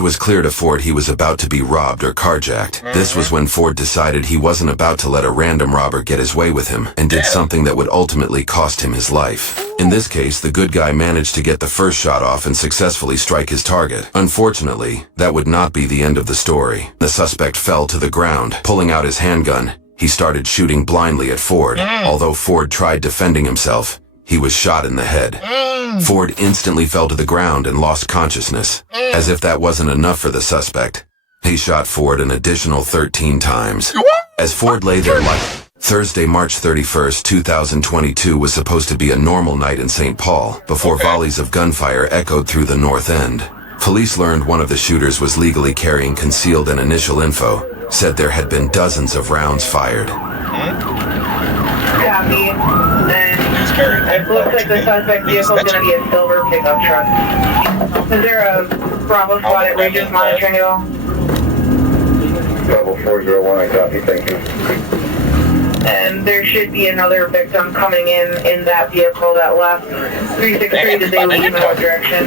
It was clear to Ford he was about to be robbed or carjacked. This was when Ford decided he wasn't about to let a random robber get his way with him and did something that would ultimately cost him his life. In this case, the good guy managed to get the first shot off and successfully strike his target. Unfortunately, that would not be the end of the story. The suspect fell to the ground. Pulling out his handgun, he started shooting blindly at Ford. Although Ford tried defending himself, he was shot in the head. Ford instantly fell to the ground and lost consciousness. As if that wasn't enough for the suspect, he shot Ford an additional 13 times. As Ford lay there Thursday, March 31st, 2022 was supposed to be a normal night in St. Paul before volleys of gunfire echoed through the North End. Police learned one of the shooters was legally carrying concealed, and initial info said there had been dozens of rounds fired. Copy. It looks like the suspect vehicle is going to be a silver pickup truck. Is there a Bravo squad at Regis monitoring at all? Level 401, copy, thank you. And there should be another victim coming in that vehicle that left 363. Did they leave in what direction?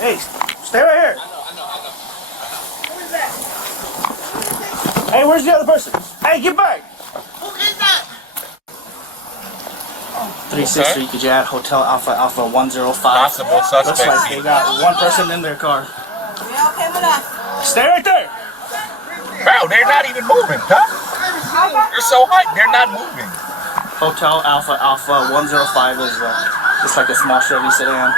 Hey, stay right here. Who is that? Hey, where's the other person? Hey, get back. Who is that? 363, could you add Hotel Alpha 105? Possible suspect. Looks like they got one person in their car. Yeah, okay with that. Stay right there. Bro, they're not even moving, huh? You're so hyped, they're not moving. Hotel Alpha 105 is just like a small Chevy sedan.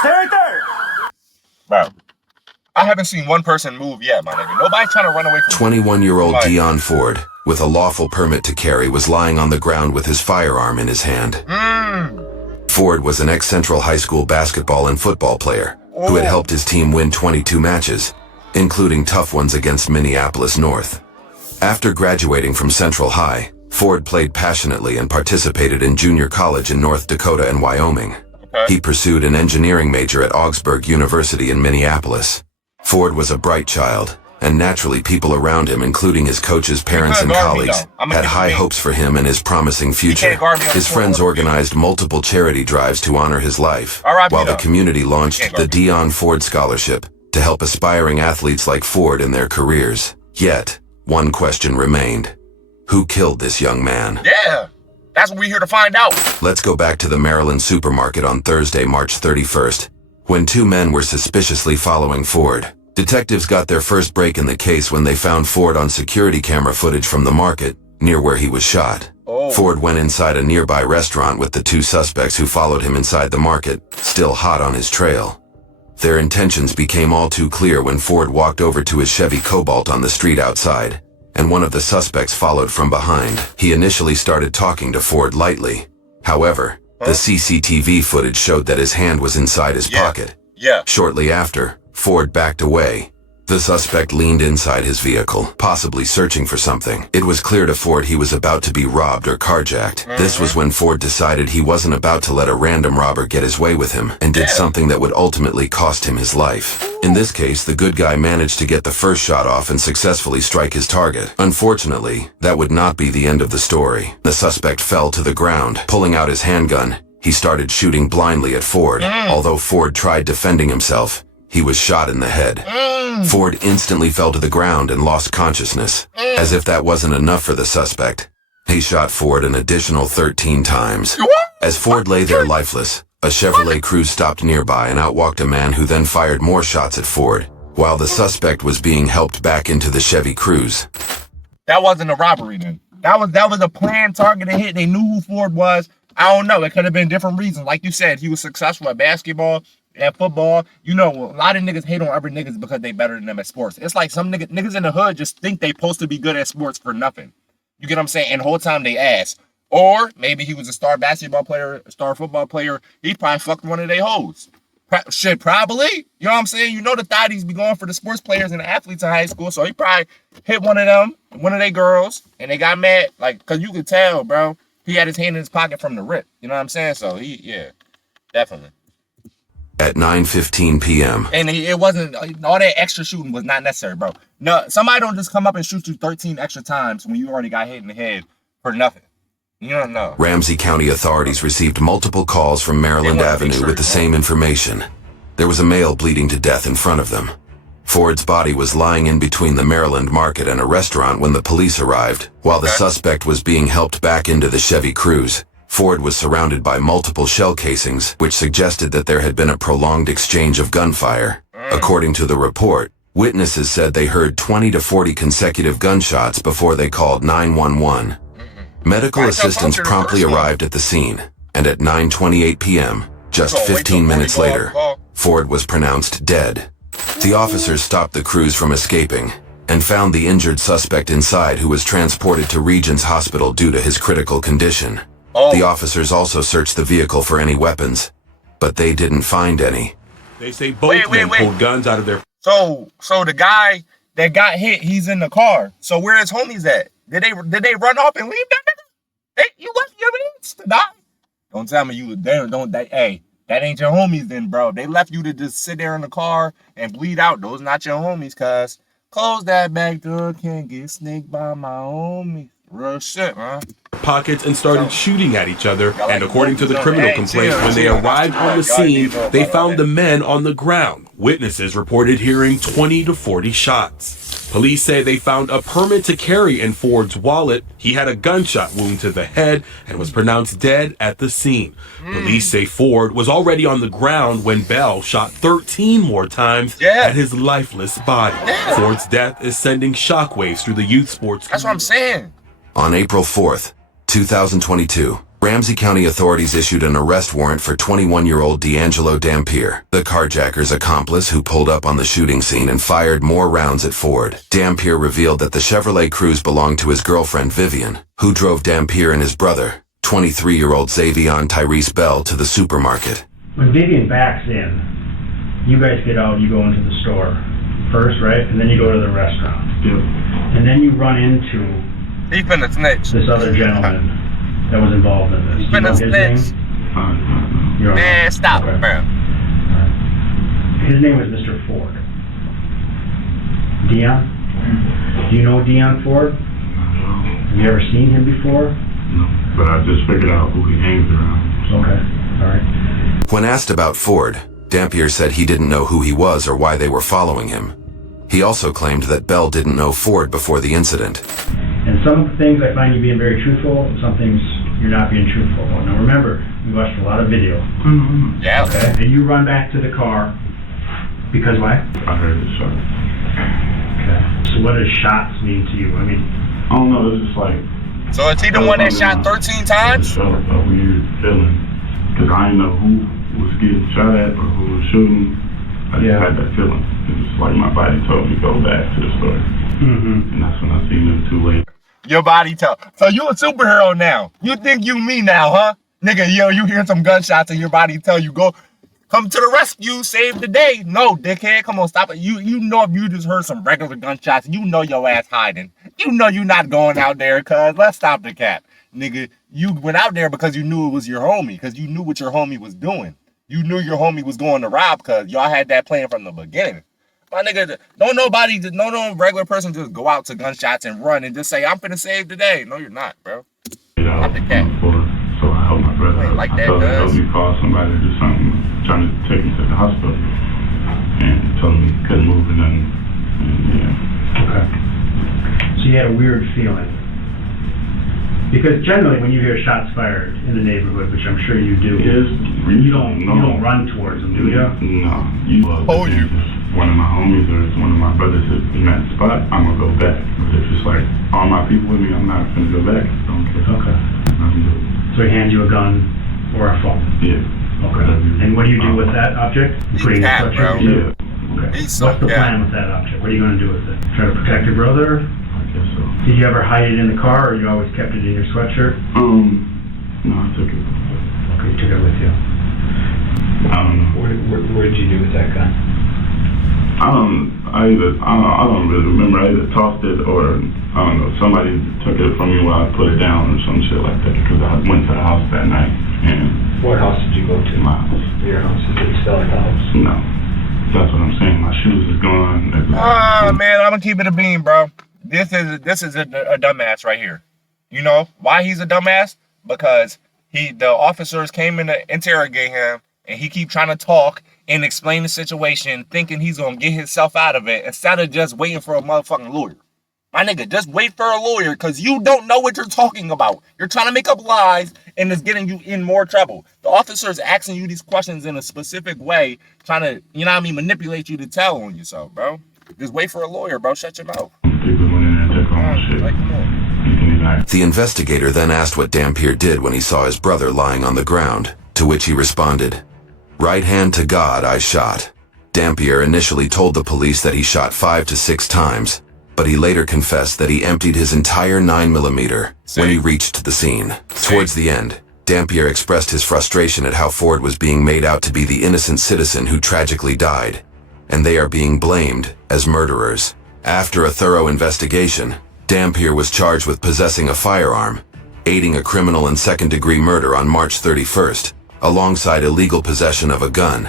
Stay right there. Bro, I haven't seen one person move yet, my nigga. Nobody's trying to run away from 21-year-old Dion Ford, with a lawful permit to carry, was lying on the ground with his firearm in his hand. Ford was an ex-Central High School basketball and football player who had helped his team win 22 matches, including tough ones against Minneapolis North. After graduating from Central High, Ford played passionately and participated in junior college in North Dakota and Wyoming. He pursued an engineering major at Augsburg University in Minneapolis. Ford was a bright child, and naturally people around him, including his coaches, parents, and colleagues, had high hopes for him and his promising future. His friends organized multiple charity drives to honor his life, while the community launched the Dion Ford Scholarship to help aspiring athletes like Ford in their careers. Yet, one question remained. Who killed this young man? Yeah, that's what we're here to find out. Let's go back to the Maryland supermarket on Thursday, March 31st, when two men were suspiciously following Ford. Detectives got their first break in the case when they found Ford on security camera footage from the market, near where he was shot. Ford went inside a nearby restaurant with the two suspects who followed him inside the market, still hot on his trail. Their intentions became all too clear when Ford walked over to his Chevy Cobalt on the street outside, and one of the suspects followed from behind. He initially started talking to Ford lightly. However, the CCTV footage showed that his hand was inside his pocket. Shortly after, Ford backed away. The suspect leaned inside his vehicle, possibly searching for something. It was clear to Ford he was about to be robbed or carjacked. This was when Ford decided he wasn't about to let a random robber get his way with him and did something that would ultimately cost him his life. In this case, the good guy managed to get the first shot off and successfully strike his target. Unfortunately, that would not be the end of the story. The suspect fell to the ground. Pulling out his handgun, he started shooting blindly at Ford. Although Ford tried defending himself, he was shot in the head. Ford instantly fell to the ground and lost consciousness. As if that wasn't enough for the suspect, he shot Ford an additional 13 times. As Ford lay there lifeless, a Chevrolet Cruze stopped nearby and outwalked a man who then fired more shots at Ford, while the suspect was being helped back into the Chevy Cruze. That wasn't a robbery then. That was a planned targeted hit. They knew who Ford was. I don't know. It could have been different reasons. Like you said, he was successful at basketball and football. You know, a lot of niggas hate on other niggas because they better than them at sports. It's like some niggas in the hood just think they supposed to be good at sports for nothing. You get what I'm saying? And the whole time they ask. Or maybe he was a star basketball player, a star football player. He probably fucked one of their hoes. Shit, probably. You know what I'm saying? You know the thotties be going for the sports players and the athletes in high school. So he probably hit one of them, one of their girls, and they got mad. Like, because you could tell, bro. He had his hand in his pocket from the rip. You know what I'm saying? So yeah, definitely. At 9:15 p.m. And it wasn't, all that extra shooting was not necessary, bro. No, somebody don't just come up and shoot you 13 extra times when you already got hit in the head for nothing. You don't know. Ramsey County authorities received multiple calls from Maryland Avenue with the same information. There was a male bleeding to death in front of them. Ford's body was lying in between the Maryland Market and a restaurant when the police arrived. While the suspect was being helped back into the Chevy Cruze, Ford was surrounded by multiple shell casings, which suggested that there had been a prolonged exchange of gunfire. According to the report, witnesses said they heard 20 to 40 consecutive gunshots before they called 911. Medical assistance promptly arrived at the scene, and at 9:28 p.m., just 15 minutes later, Ford was pronounced dead. The officers stopped the Cruze from escaping and found the injured suspect inside, who was transported to Regents Hospital due to his critical condition. The officers also searched the vehicle for any weapons, but they didn't find any. They say both men pulled guns out of their... So the guy that got hit, he's in the car. So where his homies at? Did they run off and leave that nigga? You left your mates to die? Don't tell me you there. Hey, that ain't your homies then, bro. They left you to just sit there in the car and bleed out. Those not your homies, cuz. Close that back door. Can't get snaked by my homies. Real shit, man. Pockets and started shooting at each other, and according to the criminal complaint, when they arrived on the scene, they found the men on the ground. Witnesses reported hearing 20 to 40 shots. Police say they found a permit to carry in Ford's wallet. He had a gunshot wound to the head and was pronounced dead at the scene. Police say Ford was already on the ground when Bell shot 13 more times at his lifeless body. Ford's death is sending shockwaves through the youth sports community. That's what I'm saying. On April 4th, 2022, Ramsey County authorities issued an arrest warrant for 21-year-old D'Angelo Dampier, the carjacker's accomplice who pulled up on the shooting scene and fired more rounds at Ford. Dampier revealed that the Chevrolet Cruze belonged to his girlfriend Vivian, who drove Dampier and his brother, 23-year-old Xavion Tyrese Bell, to the supermarket. When Vivian backs in, you guys get out, you go into the store first, right? And then you go to the restaurant. Yep. And then you run into He finna snitch. this other gentleman that was involved in this. He Do you know finna his snitch. name? You don't Man, know? stop, Okay. bro. His name was Mr. Ford. Dion? Do you know Dion Ford? Have you ever seen him before? No, but I just figured out who he hangs around. Okay, all right. When asked about Ford, Dampier said he didn't know who he was or why they were following him. He also claimed that Bell didn't know Ford before the incident. And some things I find you being very truthful, and some things you're not being truthful. Now remember, we watched a lot of video. Yeah. Okay. And you run back to the car because why? I heard the shot. Okay. So what does shots mean to you? I mean, I don't know, it's just like... So is he the one that shot 13 times? It felt a weird feeling. Because I didn't know who was getting shot at or who was shooting. I just had that feeling. It's just like my body told me go back to the store. And that's when I seen them too late. Your body tell. So you a superhero now. You think you me now, huh? Nigga, yo, you hear some gunshots and your body tell you go come to the rescue, save the day. No, dickhead, come on, stop it. You know if you just heard some regular gunshots, you know your ass hiding. You know you not going out there, cuz let's stop the cap. Nigga, you went out there because you knew it was your homie, because you knew what your homie was doing. You knew your homie was going to rob because y'all had that plan from the beginning. My nigga, no regular person just go out to gunshots and run and just say, I'm finna save the day. No, you're not, bro. Stop the cat. So I helped my brother. Like that, I told does. him, call somebody to do something, trying to take him to the hospital. And told him he couldn't move or nothing. And, yeah. okay. So you had a weird feeling. Because generally when you hear shots fired in the neighborhood, which I'm sure you do, you don't run towards them, do you? No. You one of my homies or it's one of my brothers is in that spot, I'm gonna go back. But if it's like all my people with me, I'm not gonna go back. I don't care. Okay. So he hands you a gun or a phone? Yeah. Okay. And what do you do with that object? You put it in your sweatshirt? Yeah. Okay. He's so What's the plan with that object? What are you gonna do with it? Try to protect your brother? I guess so. Did you ever hide it in the car or you always kept it in your sweatshirt? No, I took it. Okay, you took it with you. I don't know. What did you do with that gun? I don't really remember. I either tossed it or, I don't know, somebody took it from me while I put it down or some shit like that because I went to the house that night and... What house did you go to? My house. Your house? Is it still at the house? No. That's what I'm saying. My shoes is gone. Man, I'm gonna keep it a beam, bro. This is a dumbass right here. You know why he's a dumbass? because the officers came in to interrogate him, and he keep trying to talk and explain the situation, thinking he's gonna get himself out of it instead of just waiting for a motherfucking lawyer. My nigga, just wait for a lawyer because you don't know what you're talking about. You're trying to make up lies and it's getting you in more trouble. The officer's asking you these questions in a specific way, trying to, you know what I mean, manipulate you to tell on yourself, bro. Just wait for a lawyer, bro. Shut your mouth. People went in there and took all my shit. Like, come on. You can even The investigator then asked what Dampier did when he saw his brother lying on the ground, to which he responded, "Right hand to God, I shot." Dampier initially told the police that he shot 5 to 6 times, but he later confessed that he emptied his entire 9mm when he reached the scene. Towards the end, Dampier expressed his frustration at how Ford was being made out to be the innocent citizen who tragically died, and they are being blamed as murderers. After a thorough investigation, Dampier was charged with possessing a firearm, aiding a criminal in second-degree murder on March 31st, alongside illegal possession of a gun.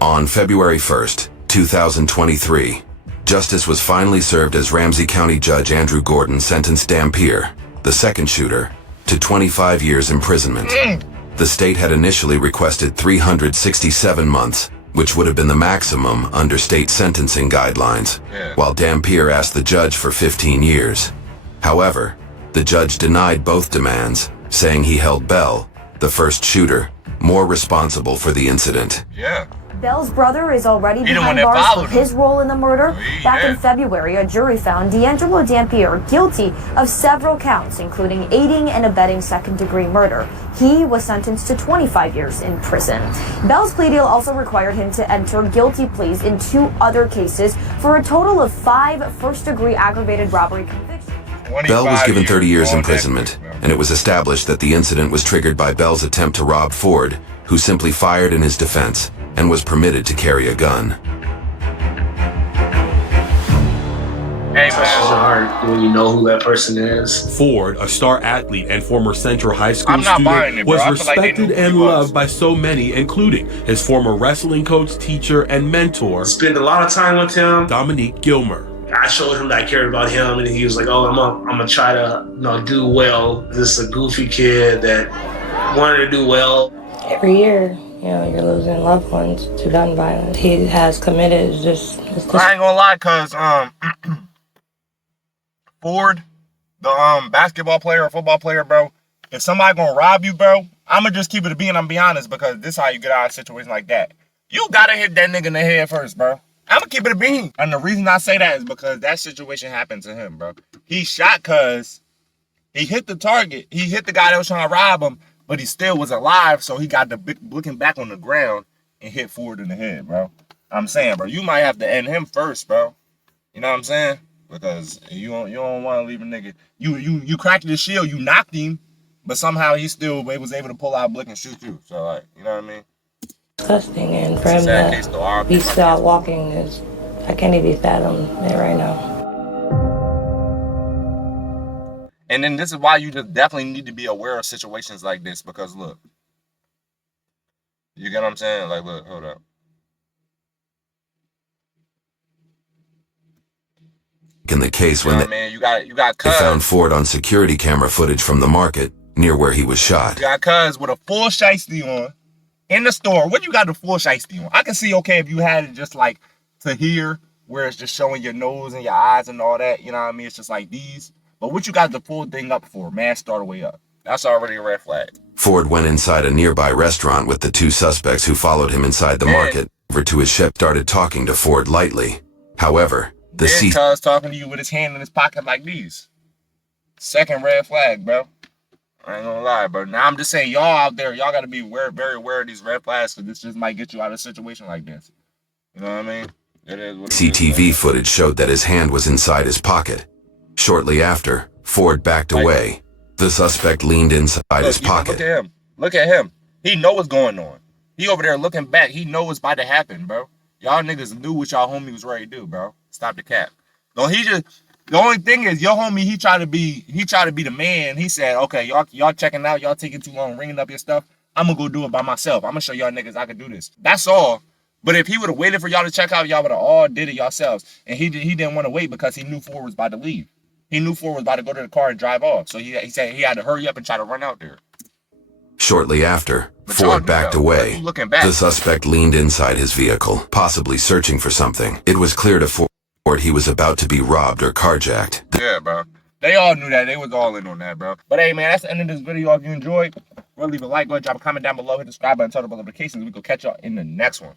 On February 1st, 2023, justice was finally served as Ramsey County Judge Andrew Gordon sentenced Dampier, the second shooter, to 25 years imprisonment. The state had initially requested 367 months, which would have been the maximum under state sentencing guidelines, while Dampier asked the judge for 15 years. However, the judge denied both demands, saying he held Bell, the first shooter, more responsible for the incident. Yeah. Bell's brother is already He the one behind that bars followed for him. his role in the murder. Back in February, a jury found D'Angelo Dampier guilty of several counts, including aiding and abetting second-degree murder. He was sentenced to 25 years in prison. Bell's plea deal also required him to enter guilty pleas in 2 other cases for a total of 5 first-degree aggravated robbery convictions. Bell was given 30 years imprisonment, and it was established that the incident was triggered by Bell's attempt to rob Ford, who simply fired in his defense and was permitted to carry a gun. Hey, Questions are hard when you know who that person is. Ford, a star athlete and former Central High School I'm not buying student, it, bro. was I feel like they respected knew who and he was. loved by so many, including his former wrestling coach, teacher, and mentor, Spent a lot of time with him. Dominique Gilmer. I showed him that I cared about him, and he was like, "Oh, I'm gonna try to, do well." This is a goofy kid that wanted to do well. Every year, you're losing loved ones to gun violence. He has committed just. I ain't gonna lie, cause Ford, the basketball player or football player, bro. If somebody gonna rob you, bro, I'ma just keep it a bean. I'm be honest, because this is how you get out of a situation like that. You gotta hit that nigga in the head first, bro. I'ma keep it a bean. And the reason I say that is because that situation happened to him, bro. He shot cause he hit the target. He hit the guy that was trying to rob him, but he still was alive, so he got looking back on the ground and hit Ford in the head, bro. I'm saying, bro, you might have to end him first, bro. You know what I'm saying? Because you don't want to leave a nigga. You cracked his shield, you knocked him, but somehow he still was able to pull out a blick and shoot you. So, like, you know what I mean? Disgusting, and for him to be still walking is, I can't even fathom it right now. And then this is why you just definitely need to be aware of situations like this, because look, you get what I'm saying? Like, look, hold up. In the case You know when what I mean? You got they Cuz. found Ford on security camera footage from the market near where he was shot. You got Cuz with a full shiesty on in the store. What you got the full shiesty on? I can see, okay, if you had it just like to here, where it's just showing your nose and your eyes and all that, you know what I mean? It's just like these. But what you got the full thing up for? Mask all the way up. That's already a red flag. Ford went inside a nearby restaurant with the 2 suspects who followed him inside the market. Over to his ship, started talking to Ford lightly. However, the Cuz talking to you with his hand in his pocket like these. Second red flag, bro. I ain't gonna lie, bro. Now I'm just saying, y'all out there, y'all gotta be very aware of these red flags, because this just might get you out of a situation like this. You know what I mean? It is what it CCTV is. footage showed that his hand was inside his pocket. Shortly after, Ford backed away. The suspect leaned inside his pocket. Look at him. Look at him. He know what's going on. He over there looking back. He know what's about to happen, bro. Y'all niggas knew what y'all homie was ready to do, bro. Stop the cap. No, the only thing is, your homie, he tried to be the man. He said, okay, y'all checking out, y'all taking too long ringing up your stuff. I'm gonna go do it by myself. I'm gonna show y'all niggas I can do this. That's all. But if he would have waited for y'all to check out, y'all would have all did it yourselves. And he didn't want to wait because he knew Ford was about to leave. He knew Ford was about to go to the car and drive off. So he said he had to hurry up and try to run out there. Shortly after, But y'all Ford knew backed that. away. Looking back. The suspect leaned inside his vehicle, possibly searching for something. It was clear to Ford he was about to be robbed or carjacked. Yeah, bro. They all knew that. They was all in on that, bro. But hey, man, that's the end of this video. If you enjoyed, go leave a like, go drop a comment down below, hit the subscribe button, turn on notifications. We go catch y'all in the next one.